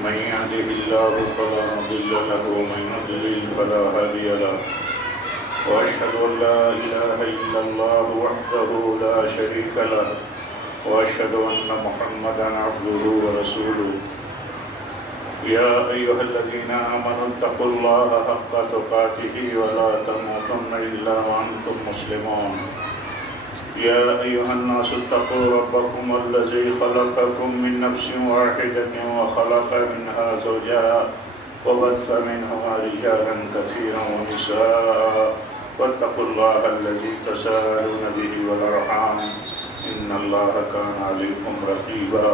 من يهده الله فلا مضل له ومن يضلل فلا هادي له وأشهد أن لا إله إلا الله وحده لا شريك له وأشهد أن محمدا عبده ورسوله يا أيها الذين آمنوا اتقوا الله حق تقاته ولا تموتن إلا وأنتم مسلمون يا أيها الناس اتقوا ربكم الذي خلقكم من نفس واحدة وخلق منها زوجها وبث منهما رجالا كثيرا ونساء واتقوا الله الذي تساءلون به والأرحام إن الله كان عليكم رقيبا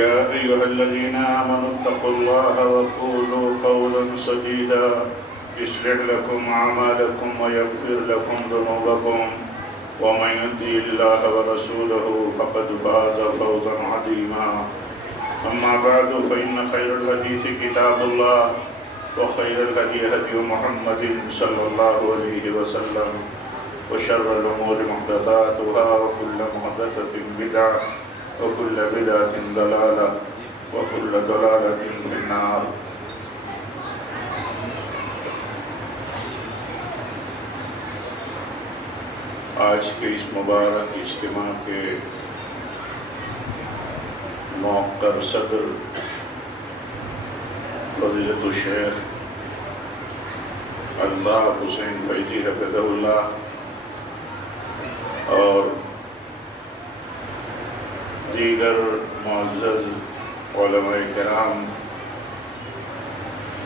يا أيها الذين آمنوا اتقوا الله وقولوا قولا سديدا يصلح لكم أعمالكم ويغفر لكم ذنوبكم ومن يطع الله ورسوله فقد فاز فوزا عظيما أما بعد فإن خير الحديث كتاب الله وخير الهدي هدي محمد صلى الله عليه وسلم وشر الأمور محدثاتها وكل محدثة بدعة وكل بدعة ضلالة وكل ضلالة في النار. آج کے اس مبارک اجتماع کے موقر صدر فضیلت الشیخ الطاف حسین فیضی حفظہ اللہ اور دیگر معزز علماء کرام،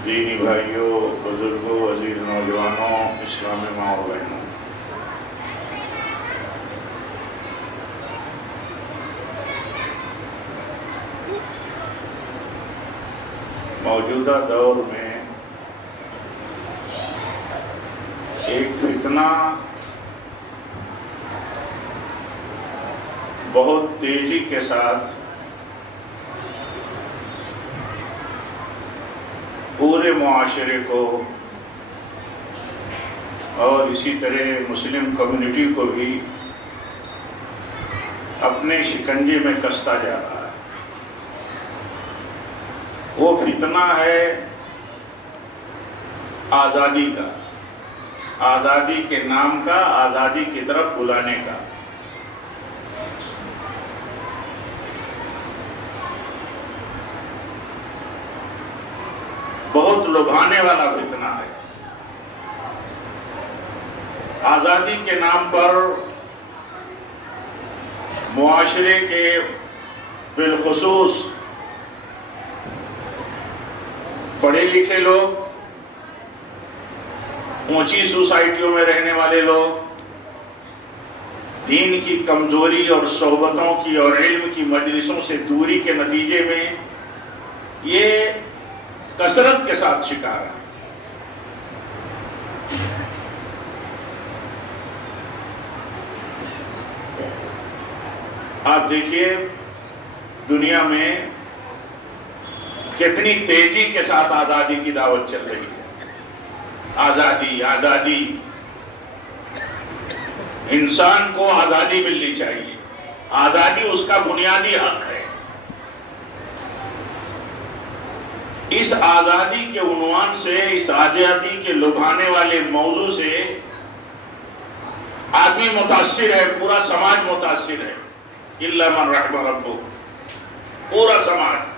دینی بھائیوں، بزرگوں، عزیز نوجوانوں، اسلامی ماں و بہنوں، موجودہ دور میں ایک فتنہ بہت تیزی کے ساتھ پورے معاشرے کو اور اسی طرح مسلم کمیونٹی کو بھی اپنے شکنجے میں کستا جا رہا ہے۔ وہ فتنہ ہے آزادی کا، آزادی کے نام کا، آزادی کی طرف بلانے کا۔ بہت لبھانے والا فتنہ ہے۔ آزادی کے نام پر معاشرے کے بالخصوص پڑھے لکھے لوگ، اونچی سوسائٹیوں میں رہنے والے لوگ، دین کی کمزوری اور صحبتوں کی اور علم کی مجلسوں سے دوری کے نتیجے میں یہ کثرت کے ساتھ شکار ہے۔ آپ دیکھیے دنیا میں کتنی تیزی کے ساتھ آزادی کی دعوت چل رہی ہے۔ آزادی، آزادی، انسان کو آزادی ملنی چاہیے، آزادی اس کا بنیادی حق ہے۔ اس آزادی کے عنوان سے، اس آزادی کے لبھانے والے موضوع سے آدمی متاثر ہے، پورا سماج متاثر ہے، الا من رحم ربک، پورا سماج۔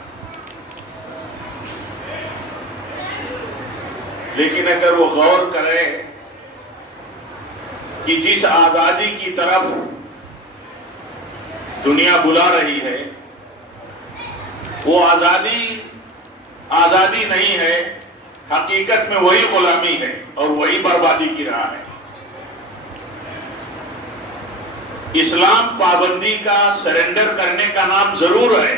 لیکن اگر وہ غور کرے کہ جس آزادی کی طرف دنیا بلا رہی ہے وہ آزادی نہیں ہے، حقیقت میں وہی غلامی ہے اور وہی بربادی کی راہ ہے۔ اسلام پابندی کا، سرنڈر کرنے کا نام ضرور ہے،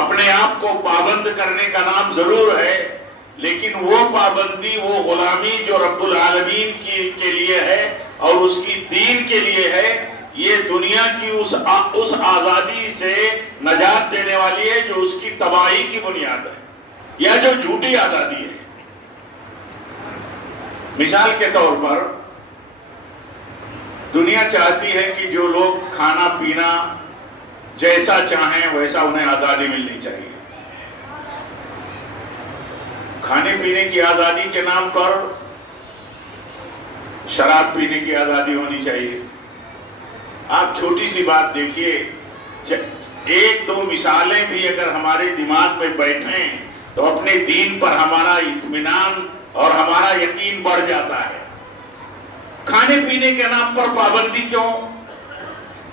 اپنے آپ کو پابند کرنے کا نام ضرور ہے، لیکن وہ پابندی، وہ غلامی جو رب العالمین کے لیے ہے اور اس کی دین کے لیے ہے، یہ دنیا کی اس آزادی سے نجات دینے والی ہے جو اس کی تباہی کی بنیاد ہے، یا جو جھوٹی آزادی ہے۔ مثال کے طور پر دنیا چاہتی ہے کہ جو لوگ کھانا پینا جیسا چاہیں ویسا انہیں آزادی ملنی چاہیے. کھانے پینے کی آزادی کے نام پر شراب پینے کی آزادی ہونی چاہیے. آپ چھوٹی سی بات دیکھیے، ایک دو مثالیں بھی اگر ہمارے دماغ میں بیٹھیں تو اپنے دین پر ہمارا اطمینان اور ہمارا یقین بڑھ جاتا ہے. کھانے پینے کے نام پر پابندی کیوں؟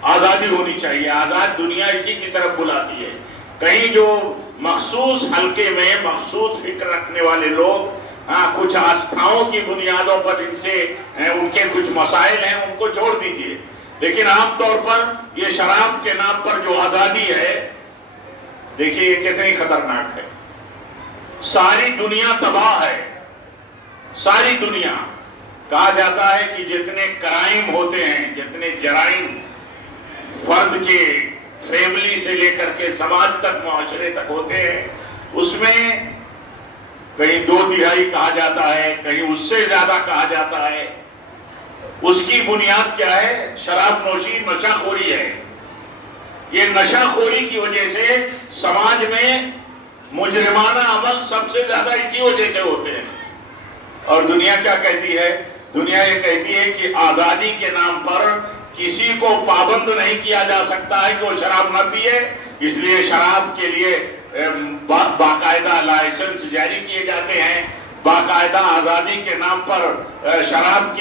آزادی ہونی چاہیے. آزاد دنیا اسی کی طرف بلاتی ہے. کہیں جو مخصوص حلقے میں مخصوص فکر رکھنے والے لوگ کچھ آستھاؤں کی بنیادوں پر ان کے کچھ مسائل ہیں، ان کو چھوڑ دیجئے. لیکن عام طور پر یہ شراب کے نام پر جو آزادی ہے، دیکھیے یہ کتنی خطرناک ہے. ساری دنیا تباہ ہے. ساری دنیا. کہا جاتا ہے کہ جتنے کرائم ہوتے ہیں، جتنے جرائم فرد کے فیملی سے لے کر کے سماج تک، معاشرے تک ہوتے ہیں، اس میں کہیں 2/3 کہا جاتا ہے، کہیں اس سے زیادہ کہا جاتا ہے. اس کی بنیاد کیا ہے؟ شراب نوشی، نشہ خوری ہے. یہ نشہ خوری کی وجہ سے سماج میں مجرمانہ عمل سب سے زیادہ اسی وجہ سے ہوتے ہیں. اور دنیا کیا کہتی ہے؟ دنیا یہ کہتی ہے کہ آزادی کے نام پر کسی کو پابند نہیں کیا جا سکتا ہے کہ وہ شراب نہ پیے. اس لیے شراب کے لیے باقاعدہ لائسنس جاری کیے جاتے ہیں. باقاعدہ آزادی کے نام پر شراب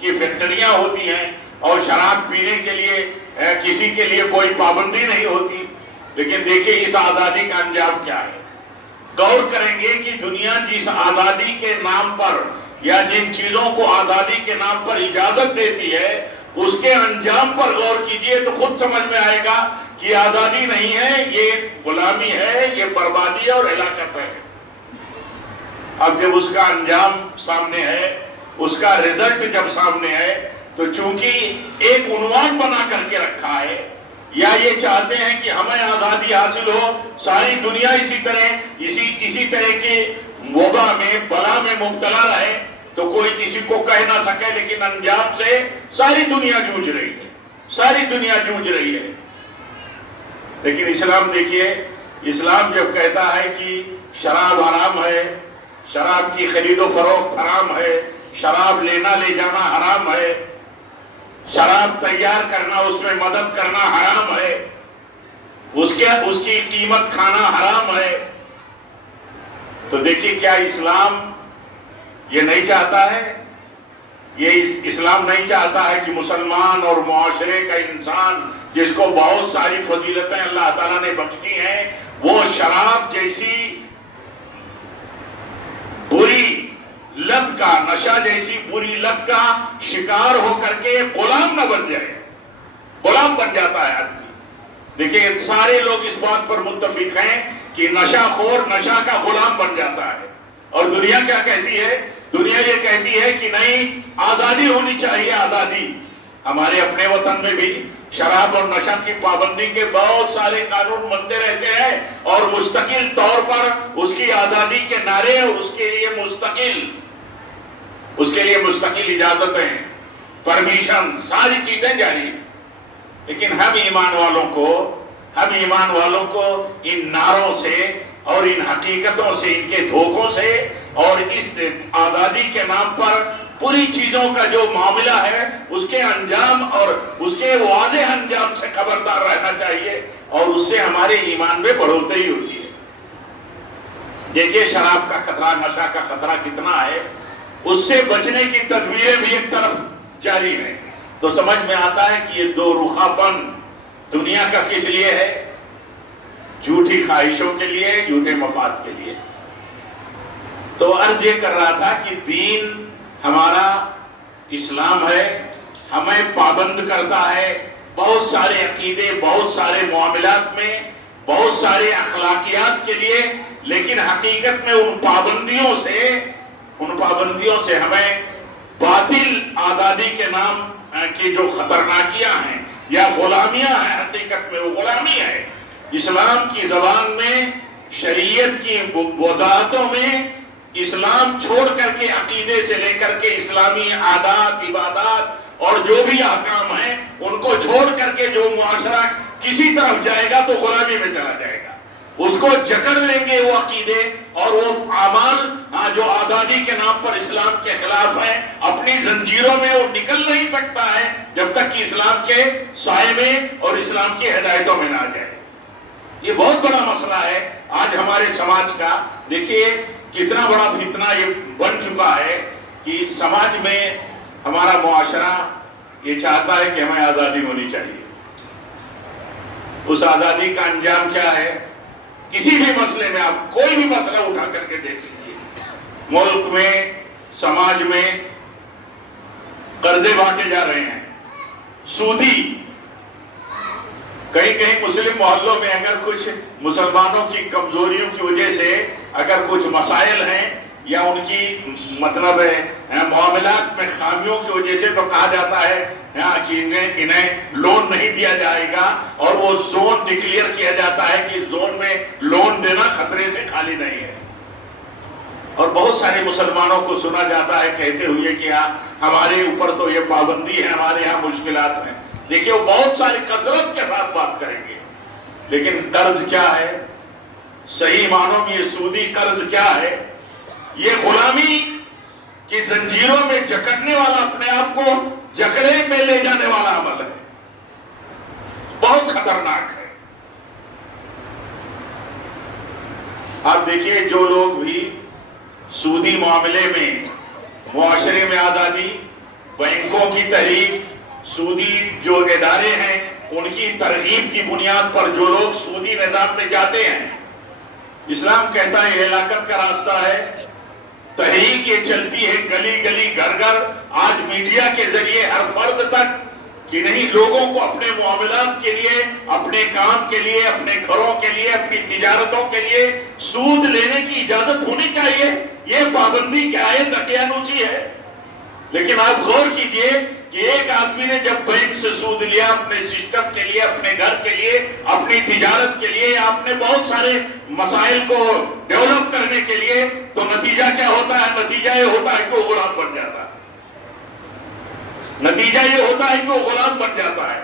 کی فیکٹریاں ہوتی ہیں، اور شراب پینے کے لیے کسی کے لیے کوئی پابندی نہیں ہوتی. لیکن دیکھیے اس آزادی کا انجام کیا ہے. غور کریں گے کہ دنیا جس آزادی کے نام پر یا جن چیزوں کو آزادی کے نام پر اجازت دیتی ہے، اس کے انجام پر غور کیجئے تو خود سمجھ میں آئے گا کہ آزادی نہیں ہے، یہ غلامی ہے، یہ بربادی اور ہلاکت ہے. اب جب اس کا انجام سامنے ہے، اس کا رزلٹ جب سامنے ہے، تو چونکہ ایک عنوان بنا کر کے رکھا ہے، یا یہ چاہتے ہیں کہ ہمیں آزادی حاصل ہو، ساری دنیا اسی طرح کے وبا میں، بلا میں مبتلا رہے، تو کوئی کسی کو کہہ نہ سکے. لیکن انجام سے ساری دنیا جوجھ رہی ہے. ساری دنیا جوجھ رہی ہے. لیکن اسلام دیکھیے، اسلام جب کہتا ہے کہ شراب حرام ہے، شراب کی خرید و فروخت حرام ہے، شراب لینا لے جانا حرام ہے، شراب تیار کرنا، اس میں مدد کرنا حرام ہے، اس کی قیمت کھانا حرام ہے، تو دیکھیے کیا اسلام یہ نہیں چاہتا ہے؟ یہ اسلام نہیں چاہتا ہے کہ مسلمان اور معاشرے کا انسان جس کو بہت ساری فضیلتیں اللہ تعالیٰ نے بخشی ہیں، وہ شراب جیسی بری لت کا، نشہ جیسی بری لت کا شکار ہو کر کے غلام نہ بن جائے. غلام بن جاتا ہے آدمی. دیکھیں سارے لوگ اس بات پر متفق ہیں کہ نشہ خور نشہ کا غلام بن جاتا ہے. اور دنیا کیا کہتی ہے؟ دنیا یہ کہتی ہے کہ نہیں، آزادی ہونی چاہیے. آزادی. ہمارے اپنے وطن میں بھی شراب اور نشہ کی پابندی کے بہت سارے قانون بنتے رہتے ہیں، اور مستقل طور پر اس کی آزادی کے نعرے، اس کے لیے مستقل اجازتیں، پرمیشن، ساری چیزیں جاری ہیں. لیکن ہم ایمان والوں کو ان نعروں سے اور ان حقیقتوں سے، ان کے دھوکوں سے اور اس آزادی کے نام پر پوری چیزوں کا جو معاملہ ہے، اس کے انجام اور اس کے واضح انجام سے خبردار رہنا چاہیے، اور اس سے ہمارے ایمان میں بڑھوتری ہوتی ہے. دیکھیے شراب کا خطرہ، نشہ کا خطرہ کتنا ہے. اس سے بچنے کی تدبیریں بھی ایک طرف جاری ہیں. تو سمجھ میں آتا ہے کہ یہ دو رخاپن دنیا کا کس لیے ہے؟ جھوٹی خواہشوں کے لیے، جھوٹے مفاد کے لیے. تو عرض یہ کر رہا تھا کہ دین ہمارا اسلام ہے، ہمیں پابند کرتا ہے بہت سارے عقیدے، بہت سارے معاملات میں، بہت سارے اخلاقیات کے لیے. لیکن حقیقت میں ان پابندیوں سے ہمیں باطل آزادی کے نام کی جو خطرناکیاں ہیں یا غلامیاں ہیں، حقیقت میں وہ غلامی ہے. اسلام کی زبان میں، شریعت کی وضاحتوں میں، اسلام چھوڑ کر کے عقیدے سے لے کر کے اسلامی عادات، عبادات اور جو بھی احکام ہیں، ان کو چھوڑ کر کے جو معاشرہ کسی طرف جائے گا تو غلامی میں چلا جائے گا. اس کو جکڑ لیں گے وہ عقیدے اور وہ اعمال جو آزادی کے نام پر اسلام کے خلاف ہیں. اپنی زنجیروں میں وہ نکل نہیں سکتا ہے جب تک کہ اسلام کے سائے میں اور اسلام کی ہدایتوں میں نہ آ جائے. یہ بہت بڑا مسئلہ ہے آج ہمارے سماج کا. دیکھیے کتنا بڑا فتنہ یہ بن چکا ہے کہ سماج میں ہمارا معاشرہ یہ چاہتا ہے کہ ہمیں آزادی ہونی چاہیے. اس آزادی کا انجام کیا ہے؟ کسی بھی مسئلے میں آپ کوئی بھی مسئلہ اٹھا کر کے دیکھ لیجیے، ملک میں سماج میں قرضے بانٹے جا رہے ہیں، سودی. کہیں کہیں مسلم محلوں میں اگر کچھ مسلمانوں کی کمزوریوں کی وجہ سے اگر کچھ مسائل ہیں یا ان کی مطلب معاملات میں خامیوں کی وجہ سے تو کہا جاتا ہے کہ انہیں لون نہیں دیا جائے گا اور وہ زون ڈکلیئر کیا جاتا ہے کہ زون میں لون دینا خطرے سے خالی نہیں ہے. اور بہت سارے مسلمانوں کو سنا جاتا ہے کہتے ہوئے کہ ہمارے اوپر تو یہ پابندی ہے، ہمارے ہاں مشکلات ہیں. دیکھیے وہ بہت ساری کثرت کے ساتھ بات کریں گے، لیکن قرض کیا ہے؟ صحیح معنوں میں یہ سودی قرض کیا ہے؟ یہ غلامی کی زنجیروں میں جکڑنے والا، اپنے آپ کو جکڑے میں لے جانے والا عمل ہے، بہت خطرناک ہے. آپ دیکھیے جو لوگ بھی سودی معاملے میں، معاشرے میں آزادی، بینکوں کی تحریک، سودی جو ادارے ہیں ان کی ترغیب کی بنیاد پر جو لوگ سودی نظام میں جاتے ہیں، اسلام کہتا ہے یہ ہلاکت کا راستہ ہے. تحریک یہ چلتی ہے گلی گلی گھر گھر، آج میڈیا کے ذریعے ہر فرد تک کہ نہیں لوگوں کو اپنے معاملات کے لیے، اپنے کام کے لیے، اپنے گھروں کے لیے، اپنی تجارتوں کے لیے سود لینے کی اجازت ہونی چاہیے. یہ پابندی کیا ہے؟ دقیانوسی ہے. لیکن آپ غور کیجئے کہ ایک آدمی نے جب بینک سے سود لیا اپنے سسٹم کے لیے، اپنے گھر کے لیے، اپنی تجارت کے لیے، آپ نے بہت سارے مسائل کو ڈیولپ کرنے کے لیے، تو نتیجہ کیا ہوتا ہے؟ نتیجہ یہ ہوتا ہے کہ وہ غلام بن جاتا ہے. نتیجہ یہ ہوتا ہے کہ وہ غلام بن جاتا ہے،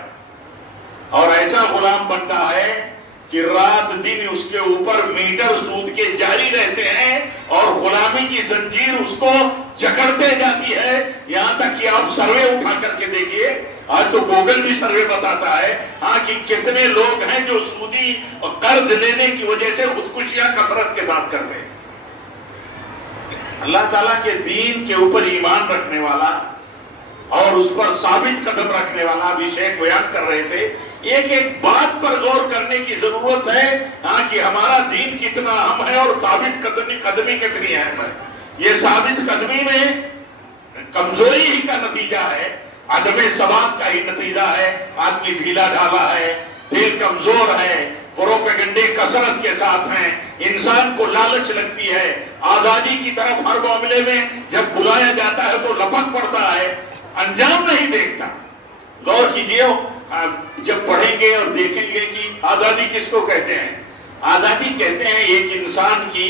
اور ایسا غلام بنتا ہے کہ رات دن اس کے اوپر میٹر سود کے جاری رہتے ہیں اور غلامی کی زنجیر اس کو جکڑتے جاتی ہے. یہاں تک کہ آپ سروے اٹھا کر کے دیکھیے، آج تو گوگل بھی سروے بتاتا ہے کہ کتنے لوگ ہیں جو سودی قرض لینے کی وجہ سے خودکشیاں کثرت کے ساتھ کرتے ہیں. اللہ تعالیٰ کے دین کے اوپر ایمان رکھنے والا اور اس پر ثابت قدم رکھنے والا، ابھی شیخ بیان کر رہے تھے، ایک ایک بات پر غور کرنے کی ضرورت ہے کہ ہمارا دین کتنا اہم ہے اور ثابت قدمی کتنی اہم ہے. یہ ثابت قدمی میں کمزوری ہی کا نتیجہ ہے، عدم ثبات کا ہی نتیجہ ہے. آدمی ڈھیلا ڈھالا ہے، دل کمزور ہے، پروپیگنڈے کثرت کے ساتھ ہیں، انسان کو لالچ لگتی ہے، آزادی کی طرف ہر معاملے میں جب بلایا جاتا ہے تو لپک پڑتا ہے، انجام نہیں دیکھتا. غور کیجئے جب پڑھیں گے اور دیکھیں گے کہ آزادی کس کو کہتے ہیں. آزادی کہتے ہیں ایک انسان کی،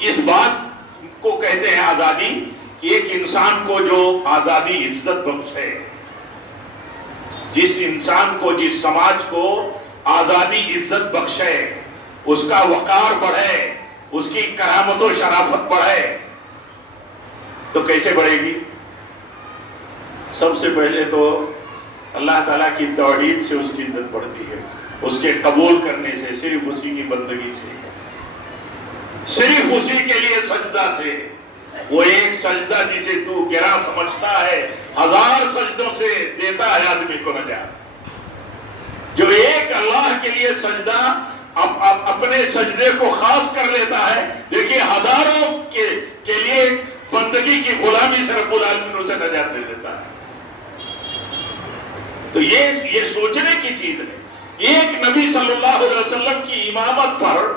اس بات کو کہتے ہیں آزادی کہ ایک انسان کو جو آزادی عزت بخشے، جس انسان کو، جس سماج کو آزادی عزت بخشے، اس کا وقار بڑھے، اس کی کرامت و شرافت بڑھے. تو کیسے بڑھے گی؟ سب سے پہلے تو اللہ تعالیٰ کی توحید سے اس کی عزت بڑھتی ہے، اس کے قبول کرنے سے، صرف اسی کی بندگی سے، صرف اسی کے لیے سجدہ سے. وہ ایک سجدہ جسے تو گرا سمجھتا ہے 1000 سجدوں سے دیتا ہے آدمی کو نجات. جو ایک اللہ کے لیے سجدہ اپنے سجدے کو خاص کر لیتا ہے، دیکھیے ہزاروں کے لیے بندگی کی غلامی سے رب العالمین اسے نجات دے دیتا ہے. تو یہ سوچنے کی چیز ہے. ایک نبی صلی اللہ علیہ وسلم کی امامت پر،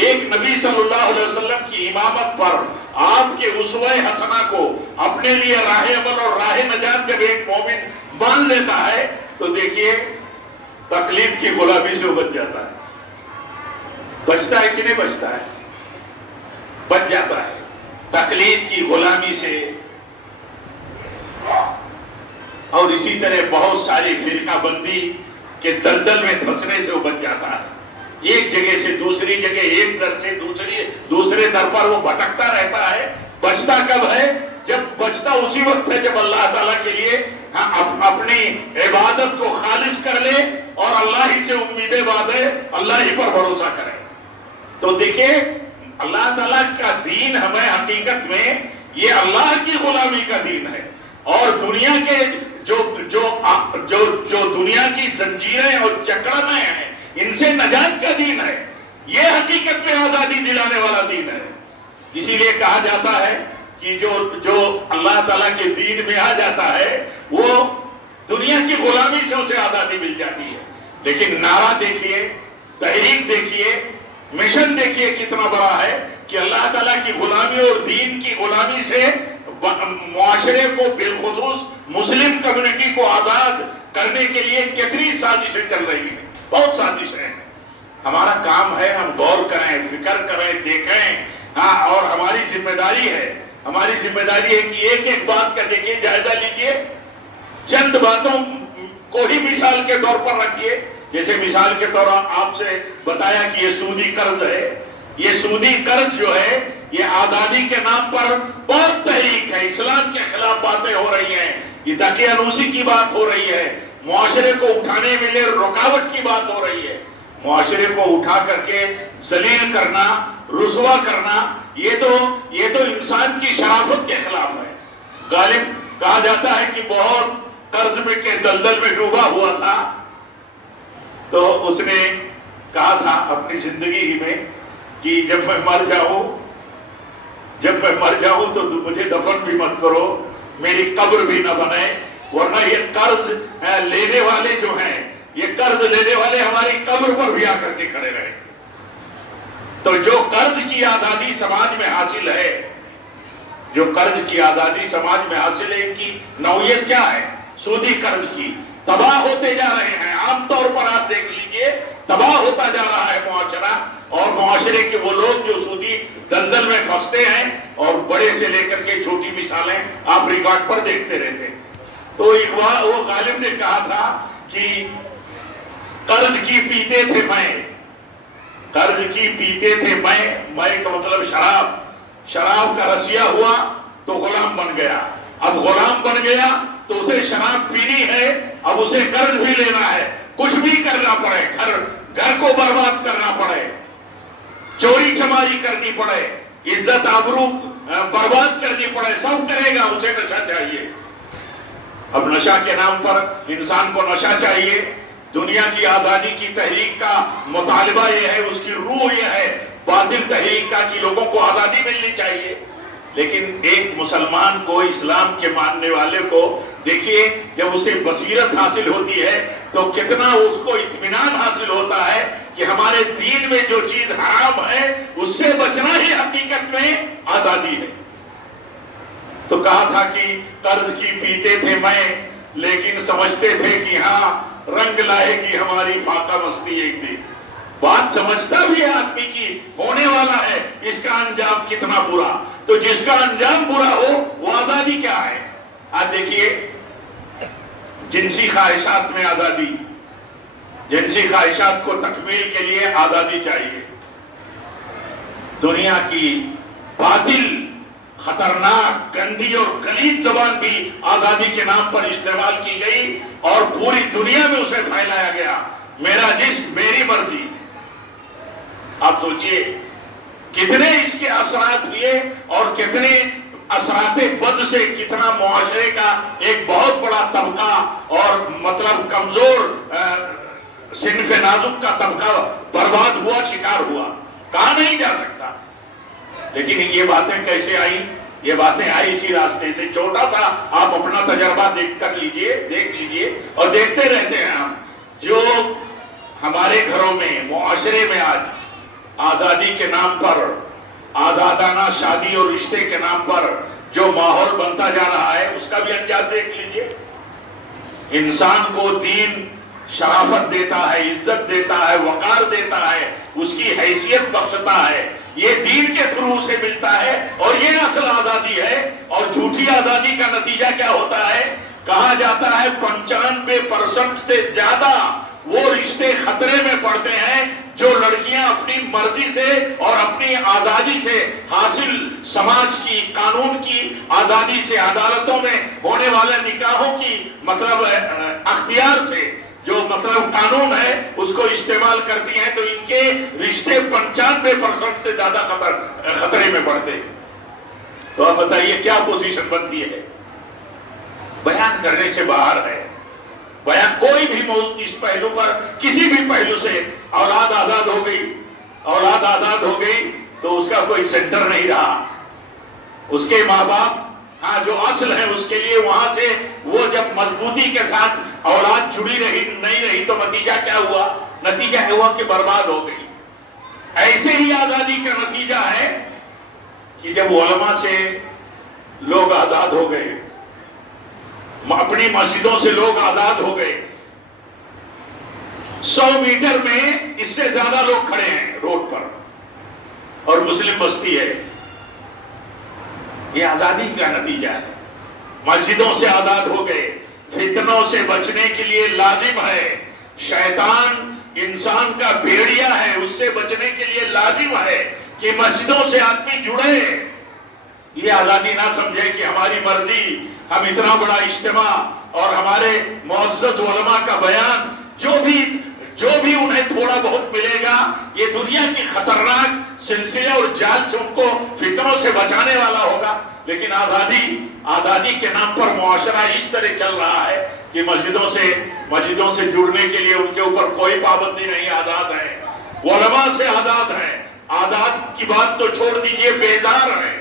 ایک نبی صلی اللہ علیہ وسلم کی امامت پر آپ کے اسوہ حسنہ کو اپنے لیے راہ عمل اور راہ نجات جب ایک مومن مان لیتا ہے تو دیکھیے تقلید کی غلامی سے بچ جاتا ہے. بچتا ہے کہ نہیں بچتا ہے؟ بچ جاتا ہے تقلید کی غلامی سے. اور اسی طرح بہت ساری فرقہ بندی کہ دلدل میں پھنسنے سے وہ بچ جاتا ہے. ایک جگہ سے دوسری جگہ، ایک در سے دوسرے در پر وہ بھٹکتا رہتا ہے. بچتا کب ہے؟ جب بچتا اسی وقت ہے جب اللہ تعالیٰ کے لیے اپنی عبادت کو خالص کر لے اور اللہ ہی سے امیدیں باندھے، اللہ ہی پر بھروسہ کرے. تو دیکھیں اللہ تعالیٰ کا دین ہمیں حقیقت میں یہ اللہ کی غلامی کا دین ہے، اور دنیا کے جو دنیا کی زنجیریں اور جکڑنیں ہیں ان سے نجات کا دین ہے. یہ حقیقت میں آزادی دلانے والا دین ہے. اسی لیے کہا جاتا ہے کہ جو اللہ تعالیٰ کے دین میں آ جاتا ہے وہ دنیا کی غلامی سے اسے آزادی مل جاتی ہے. لیکن نعرہ دیکھیے، تحریک دیکھیے، مشن دیکھیے کتنا بڑا ہے کہ اللہ تعالیٰ کی غلامی اور دین کی غلامی سے معاشرے کو، بالخصوص مسلم کمیونٹی کو آزاد کرنے کے لیے کتنی سازشیں چل رہی ہیں. بہت سازشیں ہیں. ہمارا کام ہے ہم غور کریں، فکر کریں، دیکھیں. اور ہماری ذمہ داری ہے، ہماری ذمہ داری ہے کہ ایک ایک بات کا دیکھیے، جائزہ لیجئے. چند باتوں کو ہی مثال کے طور پر رکھیے. جیسے مثال کے طور پر آپ سے بتایا کہ یہ سودی قرض ہے. یہ سودی قرض جو ہے یہ آزادی کے نام پر بہت تحریک ہے. اسلام کے خلاف باتیں ہو رہی ہیں، یہ دقیانوسی کی بات ہو رہی ہے، معاشرے کو اٹھانے میں رکاوٹ کی بات ہو رہی ہے. معاشرے کو اٹھا کر کے ذلیل کرنا، رسوا کرنا، یہ تو انسان کی شرافت کے خلاف ہے. غالب کہا جاتا ہے کہ بہت قرض میں کے دلدل میں ڈوبا ہوا تھا، تو اس نے کہا تھا اپنی زندگی ہی میں کہ جب میں مر جاؤں تو مجھے دفن بھی مت کرو، میری قبر بھی نہ بنے، ورنہ یہ قرض لینے والے جو ہیں، یہ قرض لینے والے ہماری قبر پر بھی آ کر کے کھڑے رہے. تو جو قرض کی آزادی سماج میں حاصل ہے، جو قرض کی آزادی سماج میں حاصل ہے، ان کی نوعیت کیا ہے؟ سودی قرض کی. تباہ ہوتے جا رہے ہیں. عام طور پر آپ دیکھ لیجئے تباہ ہوتا جا رہا ہے معاشرہ، اور معاشرے کے وہ لوگ جو سودی دلدل میں پھنستے ہیں، اور بڑے سے لے کر کے چھوٹی مثالیں آپ ریکارڈ پر دیکھتے رہتے ہیں. تو وہ غالب نے کہا تھا کہ قرض کی پیتے تھے میں، قرض کی پیتے تھے میں کا مطلب شراب کا رسیا ہوا تو غلام بن گیا. اب غلام بن گیا تو اسے شراب پینی ہے، اب اسے قرض بھی لینا ہے، کچھ بھی کرنا پڑے، گھر کو برباد کرنا پڑے، چوری چماری کرنی پڑے، عزت آبرو برباد کرنی پڑے، سب کرے گا. اسے نشہ چاہیے. اب نشہ کے نام پر انسان کو نشہ چاہیے. دنیا کی آزادی کی تحریک کا مطالبہ یہ ہے، اس کی روح یہ ہے باطل تحریک کا، کہ لوگوں کو آزادی ملنی چاہیے. لیکن ایک مسلمان کو، اسلام کے ماننے والے کو دیکھیے، جب اسے بصیرت حاصل ہوتی ہے تو کتنا اس کو اطمینان حاصل ہوتا ہے کہ ہمارے دین میں جو چیز حرام ہے اس سے بچنا ہی حقیقت میں آزادی ہے. تو کہا تھا کہ قرض کی پیتے تھے میں، لیکن سمجھتے تھے کہ ہاں رنگ لائے گی ہماری فاقہ مستی ایک دن. بات سمجھتا بھی آدمی کی ہونے والا ہے، اس کا انجام کتنا برا. تو جس کا انجام برا ہو وہ آزادی کیا ہے؟ آج دیکھیے جنسی خواہشات میں آزادی، جنسی خواہشات کو تکمیل کے لیے آزادی چاہیے. دنیا کی باطل، خطرناک، گندی اور غلیظ زبان بھی آزادی کے نام پر استعمال کی گئی اور پوری دنیا میں اسے پھیلایا گیا. میرا جسم میری مرضی. آپ سوچئے کتنے اس کے اثرات ہوئے، اور کتنے اثرات بد سے کتنا معاشرے کا ایک بہت بڑا طبقہ اور مطلب کمزور صنف نازک کا طبقہ برباد ہوا، شکار ہوا. کہا نہیں جا سکتا. لیکن یہ باتیں کیسے آئیں؟ یہ باتیں آئی اسی راستے سے. چھوٹا سا آپ اپنا تجربہ دیکھ لیجئے اور دیکھتے رہتے ہیں ہم. جو ہمارے گھروں میں، معاشرے میں آج آزادی کے نام پر، آزادانہ شادی اور رشتے کے نام پر جو ماحول بنتا جا رہا ہے، اس کا بھی انجام دیکھ لیجئے. انسان کو دین شرافت دیتا ہے، عزت دیتا ہے، وقار دیتا ہے، اس کی حیثیت بخشتا ہے. یہ دین کے تھرو سے ملتا ہے، اور یہ اصل آزادی ہے. اور جھوٹی آزادی کا نتیجہ کیا ہوتا ہے؟ کہا جاتا ہے 95% سے زیادہ وہ رشتے خطرے میں پڑتے ہیں جو لڑکیاں اپنی مرضی سے اور اپنی آزادی سے حاصل سماج کی قانون کی آزادی سے عدالتوں میں ہونے والے نکاحوں کی مطلب اختیار سے جو مطلب قانون ہے اس کو استعمال کرتی ہیں، تو ان کے رشتے 95% سے زیادہ خطرے میں پڑتے ہیں۔ تو آپ بتائیے کیا پوزیشن بنتی ہے؟ بیان کرنے سے باہر ہے۔ بیان کوئی بھی موضوع اس پہلو پر کسی بھی پہلو سے اولاد آزاد ہو گئی تو اس کا کوئی سینٹر نہیں رہا۔ اس کے ماں باپ جو اصل ہے اس کے لیے وہاں سے وہ جب مضبوطی کے ساتھ اولاد جڑی نہیں رہی تو نتیجہ کیا ہوا؟ نتیجہ ہوا کہ برباد ہو گئی۔ ایسے ہی آزادی کا نتیجہ ہے کہ جب علماء سے لوگ آزاد ہو گئے، اپنی مسجدوں سے لوگ آزاد ہو گئے، 100 میٹر میں اس سے زیادہ لوگ کھڑے ہیں روڈ پر اور مسلم بستی ہے، یہ آزادی کا نتیجہ ہے۔ مسجدوں سے آزاد ہو گئے، فتنوں سے بچنے کے لیے لازم ہے، شیطان انسان کا بھیڑیا ہے، اس سے بچنے کے لیے لازم ہے کہ مسجدوں سے آدمی جڑے۔ یہ آزادی نہ سمجھے کہ ہماری مرضی، ہم اتنا بڑا اجتماع اور ہمارے معزز علماء کا بیان جو بھی انہیں تھوڑا بہت ملے گا یہ دنیا کی خطرناک سلسلے اور جال سے ان کو فتنوں سے بچانے والا ہوگا۔ لیکن آزادی کے نام پر معاشرہ اس طرح چل رہا ہے کہ مسجدوں سے جڑنے کے لیے ان کے اوپر کوئی پابندی نہیں، آزاد ہے، علماء سے آزاد ہے۔ آزاد کی بات تو چھوڑ دیجئے، بیدار ہے۔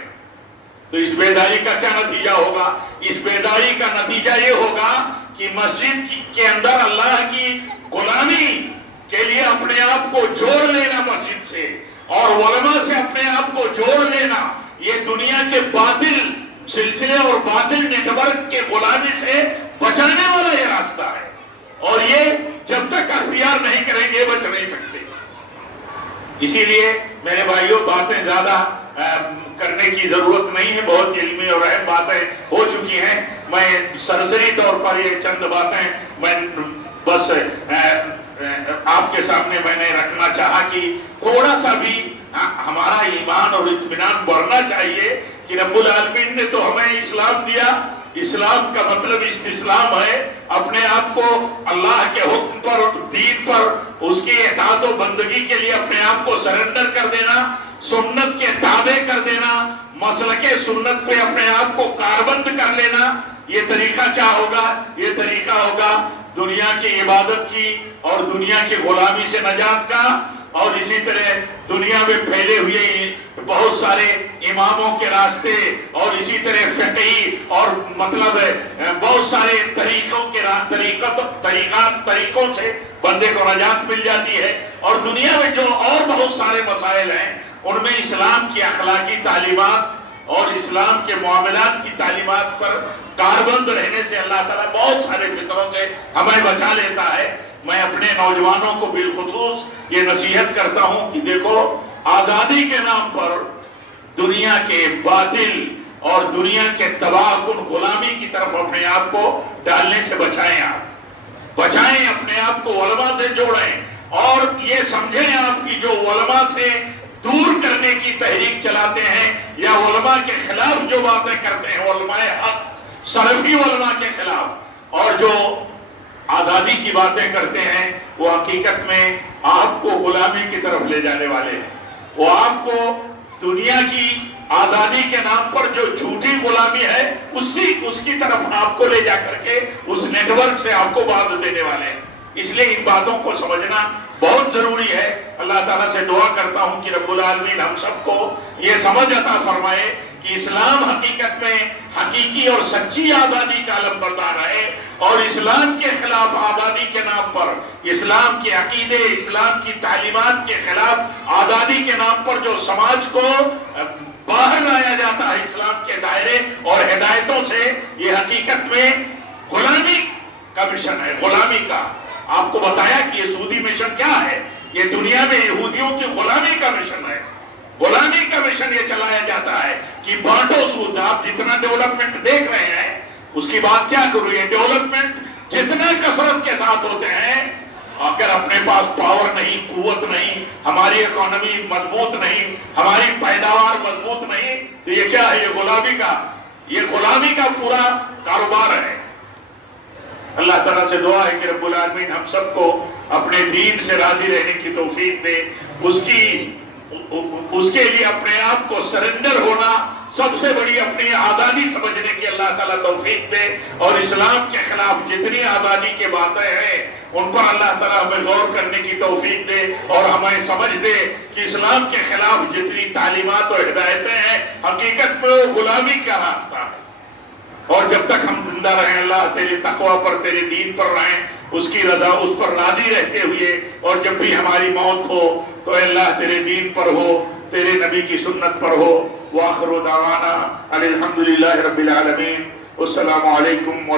تو اس بیداری کا کیا نتیجہ ہوگا؟ اس بیداری کا نتیجہ یہ ہوگا کہ مسجد کے اندر اللہ کی غلامی کے لیے اپنے آپ کو جوڑ لینا مسجد سے، اور علماء سے اپنے آپ کو جوڑ لینا، یہ دنیا کے باطل سلسلے اور باطل نیٹ ورک کے غلامی سے بچانے والا یہ راستہ ہے، اور یہ جب تک اختیار نہیں کریں گے بچ نہیں سکتے۔ اسی لیے میرے بھائیوں، باتیں زیادہ کرنے کی ضرورت نہیں ہے، بہت علمی اور اہم باتیں ہو چکی ہیں۔ میں سرسری طور پر یہ چند باتیں میں بس آپ کے سامنے میں نے رکھنا چاہا کہ تھوڑا سا بھی ہمارا ایمان اور اطمینان بڑھنا چاہیے کہ رب العالمین نے تو ہمیں اسلام دیا۔ اسلام کا مطلب استسلام ہے، اپنے آپ کو اللہ کے حکم پر، دین پر، اس کی اطاعت و بندگی کے لیے اپنے آپ کو سرنڈر کر دینا، سنت کے تابع کر دینا، مسلک سنت پہ اپنے آپ کو کاربند کر لینا۔ یہ طریقہ کیا ہوگا؟ یہ طریقہ ہوگا دنیا کی عبادت کی اور دنیا کی غلامی سے نجات کا، اور اسی طرح دنیا میں پھیلے ہوئے بہت سارے اماموں کے راستے، اور اسی طرح فقہی اور مطلب بہت سارے طریقوں سے بندے کو نجات مل جاتی ہے۔ اور دنیا میں جو اور بہت سارے مسائل ہیں ان میں اسلام کی اخلاقی تعلیمات اور اسلام کے معاملات کی تعلیمات پر کاربند رہنے سے اللہ تعالیٰ بہت سارے فطروں سے ہمیں بچا لیتا ہے۔ میں اپنے نوجوانوں کو بالخصوص یہ نصیحت کرتا ہوں کہ دیکھو، آزادی کے نام پر دنیا کے باطل اور دنیا کے تباہ کن غلامی کی طرف اپنے آپ کو ڈالنے سے بچائیں، بچائیں اپنے آپ کو، علماء سے جوڑیں، اور یہ سمجھیں آپ کی جو علماء سے دور کرنے کی تحریک چلاتے ہیں یا علماء کے خلاف جو باتیں کرتے ہیں، علماء حق، سلفی علماء کے خلاف، اور جو آزادی کی باتیں کرتے ہیں، وہ حقیقت میں آپ کو غلامی کی طرف لے جانے والے ہیں۔ وہ آپ کو دنیا کی آزادی کے نام پر جو جھوٹی غلامی ہے اس کی طرف آپ کو لے جا کر کے اس نیٹ ورک سے آپ کو باندھ دینے والے ہیں۔ اس لیے ان باتوں کو سمجھنا بہت ضروری ہے۔ اللہ تعالیٰ سے دعا کرتا ہوں کہ رب العالمین ہم سب کو یہ سمجھ عطا فرمائے کہ اسلام حقیقت میں حقیقی اور سچی آزادی کا علم بردار ہے، اور اسلام کے خلاف آزادی کے نام پر، اسلام کے عقیدے، اسلام کی تعلیمات کے خلاف آزادی کے نام پر جو سماج کو باہر لایا جاتا ہے اسلام کے دائرے اور ہدایتوں سے، یہ حقیقت میں غلامی کا مشن ہے، غلامی کا۔ آپ کو بتایا کہ یہ سودی مشن کیا ہے، یہ دنیا میں یہودیوں کی غلامی کا مشن ہے۔ غلامی کا مشن یہ چلایا جاتا ہے کہ بانٹو سود۔ آپ جتنا ڈیولپمنٹ دیکھ رہے ہیں اس کی بات کیا کروں، یہ ڈیولپمنٹ جتنا کثرت کے ساتھ ہوتے ہیں اگر اپنے پاس پاور نہیں، قوت نہیں، ہماری اکانومی مضبوط نہیں، ہماری پیداوار مضبوط نہیں، تو یہ کیا ہے؟ یہ غلامی کا پورا کاروبار ہے۔ اللہ تعالیٰ سے دعا ہے کہ رب العالمین ہم سب کو اپنے دین سے راضی رہنے کی توفیق دے، اس کے لیے اپنے آپ کو سرنڈر ہونا سب سے بڑی اپنی آزادی سمجھنے کی اللہ تعالیٰ توفیق دے، اور اسلام کے خلاف جتنی آزادی کے باتیں ہیں ان پر اللہ تعالیٰ ہمیں غور کرنے کی توفیق دے، اور ہمیں سمجھ دے کہ اسلام کے خلاف جتنی تعلیمات اور ہدایتیں ہیں حقیقت میں وہ غلامی کا راستہ ہے۔ اور جب تک ہم زندہ رہیں اللہ تیرے تقوی پر، تیرے دین پر رہیں، اس کی رضا، اس پر راضی رہتے ہوئے، اور جب بھی ہماری موت ہو تو اے اللہ تیرے دین پر ہو، تیرے نبی کی سنت پر ہو۔ وآخر دعوانا ان الحمدللہ رب العالمین۔ والسلام علیکم ورحمۃ اللہ۔